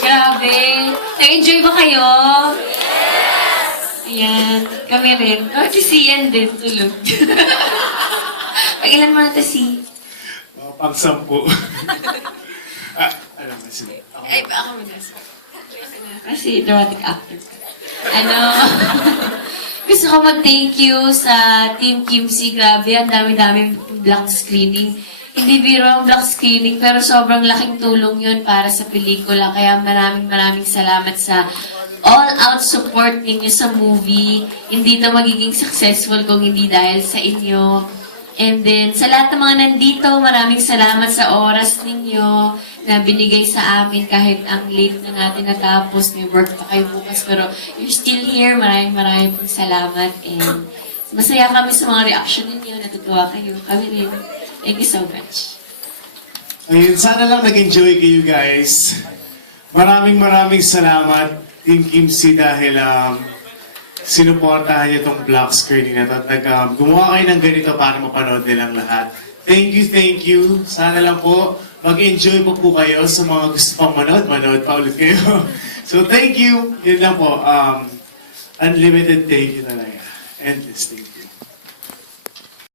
Grabe. Nag-enjoy ba kayo? Ayan. Kami rin. Oh, si Sian din. Tulog. Pag-ilan mo na ito, si? Pang-sampu. Alam mo, sige. Ay, ako mo na. Kasi dramatic actor ka. Ano? Gusto ko mag-thank you sa Team Kimsey. Grabe, ang dami-dami black screening. Hindi biro ang black screening, pero sobrang laking tulong yun para sa pelikula. Kaya maraming salamat sa all-out support ninyo sa movie. Hindi ito magiging successful kung hindi dahil sa inyo. And then, sa lahat ng mga nandito, maraming salamat sa oras ninyo na binigay sa amin kahit ang late na natin natapos. May work pa kayo bukas, pero you're still here. Maraming pong salamat. And masaya kami sa mga reaction ninyo. Natutuwa kayo. Kami rin. Thank you so much. Ayun, sana lang nag-enjoy kayo guys. Maraming salamat Team Kimsey dahil sinuportahan niyo itong black screening na ito. At gumawa kayo ng ganito para mapanood nilang lahat. Thank you. Sana lang po mag-enjoy po kayo sa mga gusto pang manood pa ulit kayo. So thank you. Yun lang po. Unlimited thank you talaga. Endless thank you.